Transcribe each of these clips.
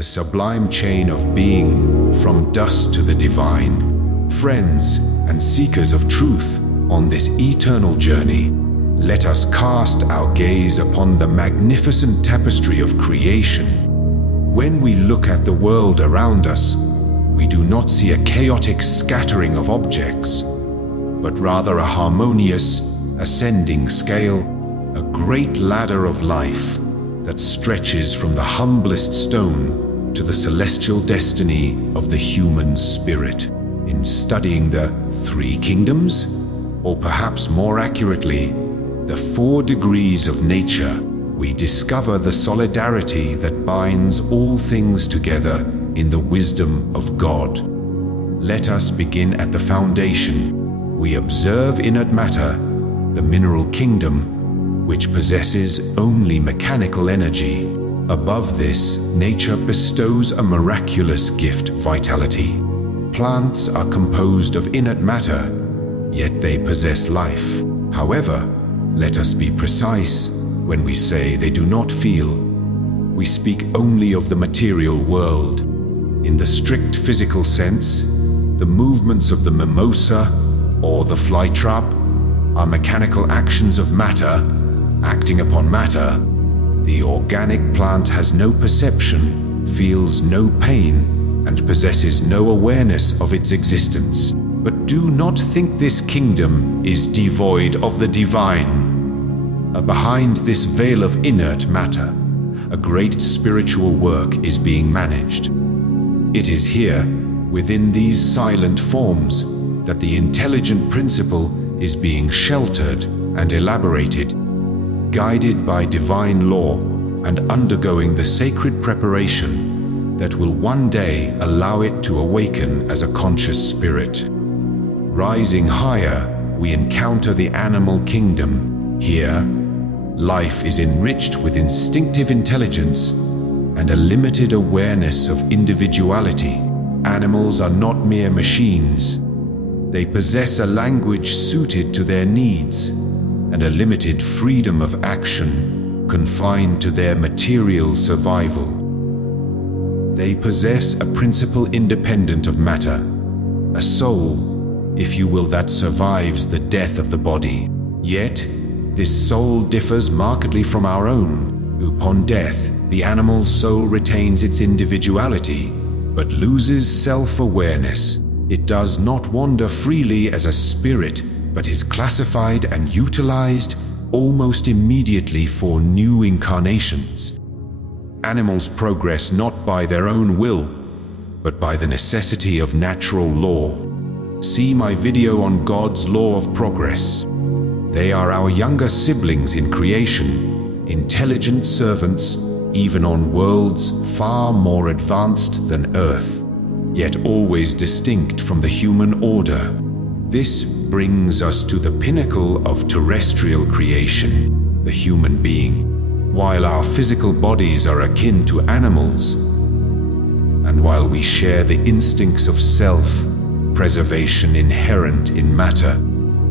the sublime chain of being, from dust to the divine. Friends and seekers of truth, on this eternal journey, let us cast our gaze upon the magnificent tapestry of creation. When we look at the world around us, we do not see a chaotic scattering of objects, but rather a harmonious, ascending scale, a great ladder of life that stretches from the humblest stone to the celestial destiny of the human spirit. In studying the three kingdoms, or perhaps more accurately, the 4 degrees of nature, we discover the solidarity that binds all things together in the wisdom of God. Let us begin at the foundation. We observe inert matter, the mineral kingdom, which possesses only mechanical energy. Above this, nature bestows a miraculous gift, vitality. Plants are composed of inert matter, yet they possess life. However, let us be precise when we say they do not feel. We speak only of the material world. In the strict physical sense, the movements of the mimosa or the flytrap are mechanical actions of matter acting upon matter. The organic plant has no perception, feels no pain, and possesses no awareness of its existence. But do not think this kingdom is devoid of the divine. Behind this veil of inert matter, a great spiritual work is being managed. It is here, within these silent forms, that the intelligent principle is being sheltered and elaborated, guided by divine law and undergoing the sacred preparation that will one day allow it to awaken as a conscious spirit. Rising higher, we encounter the animal kingdom. Here, life is enriched with instinctive intelligence and a limited awareness of individuality. Animals are not mere machines. They possess a language suited to their needs and a limited freedom of action confined to their material survival. They possess a principle independent of matter, a soul, if you will, that survives the death of the body. Yet, this soul differs markedly from our own. Upon death, the animal soul retains its individuality, but loses self-awareness. It does not wander freely as a spirit, but is classified and utilized almost immediately for new incarnations. Animals progress not by their own will, but by the necessity of natural law. See my video on God's law of progress. They are our younger siblings in creation, intelligent servants, even on worlds far more advanced than Earth, yet always distinct from the human order. This brings us to the pinnacle of terrestrial creation, the human being. While our physical bodies are akin to animals, and while we share the instincts of self-preservation inherent in matter,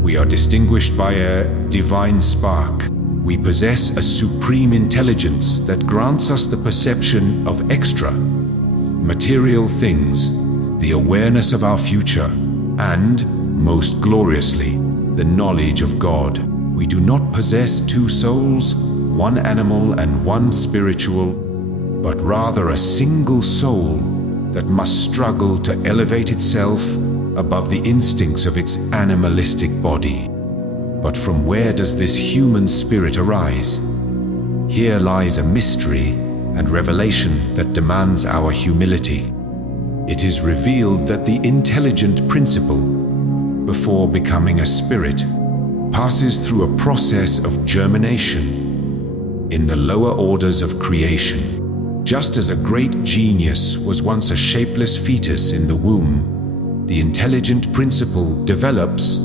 we are distinguished by a divine spark. We possess a supreme intelligence that grants us the perception of extra material things, the awareness of our future, and, most gloriously, the knowledge of God. We do not possess 2 souls, one animal and one spiritual, but rather a single soul that must struggle to elevate itself above the instincts of its animalistic body. But from where does this human spirit arise? Here lies a mystery and revelation that demands our humility. It is revealed that the intelligent principle, before becoming a spirit, passes through a process of germination in the lower orders of creation. Just as a great genius was once a shapeless fetus in the womb, the intelligent principle develops,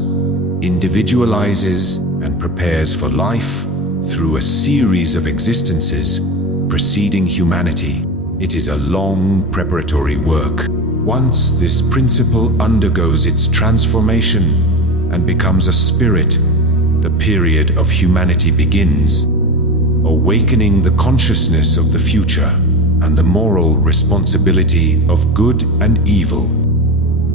individualizes, and prepares for life through a series of existences preceding humanity. It is a long preparatory work. Once this principle undergoes its transformation and becomes a spirit, the period of humanity begins, awakening the consciousness of the future and the moral responsibility of good and evil.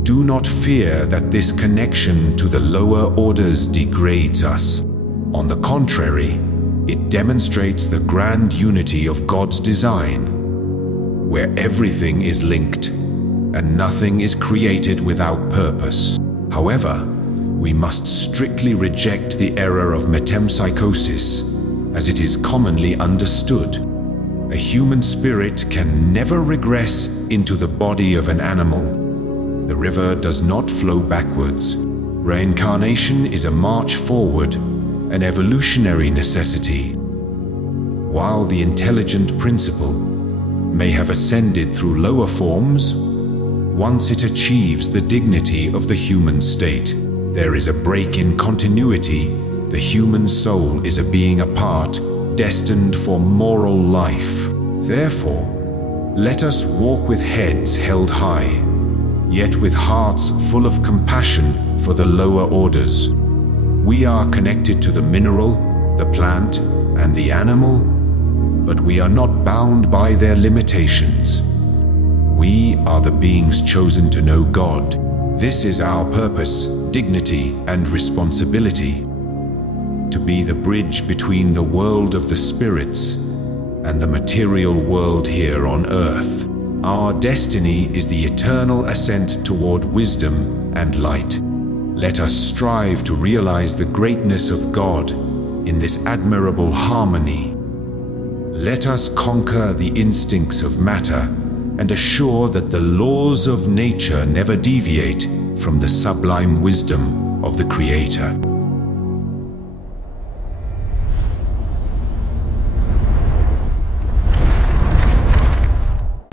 Do not fear that this connection to the lower orders degrades us. On the contrary, it demonstrates the grand unity of God's design, where everything is linked and nothing is created without purpose. However, we must strictly reject the error of metempsychosis, as it is commonly understood. A human spirit can never regress into the body of an animal. The river does not flow backwards. Reincarnation is a march forward, an evolutionary necessity. While the intelligent principle may have ascended through lower forms, once it achieves the dignity of the human state, there is a break in continuity. The human soul is a being apart, destined for moral life. Therefore, let us walk with heads held high, yet with hearts full of compassion for the lower orders. We are connected to the mineral, the plant, and the animal, but we are not bound by their limitations. We are the beings chosen to know God. This is our purpose, dignity, and responsibility: to be the bridge between the world of the spirits and the material world here on earth. Our destiny is the eternal ascent toward wisdom and light. Let us strive to realize the greatness of God in this admirable harmony. Let us conquer the instincts of matter and assure that the laws of nature never deviate from the sublime wisdom of the Creator.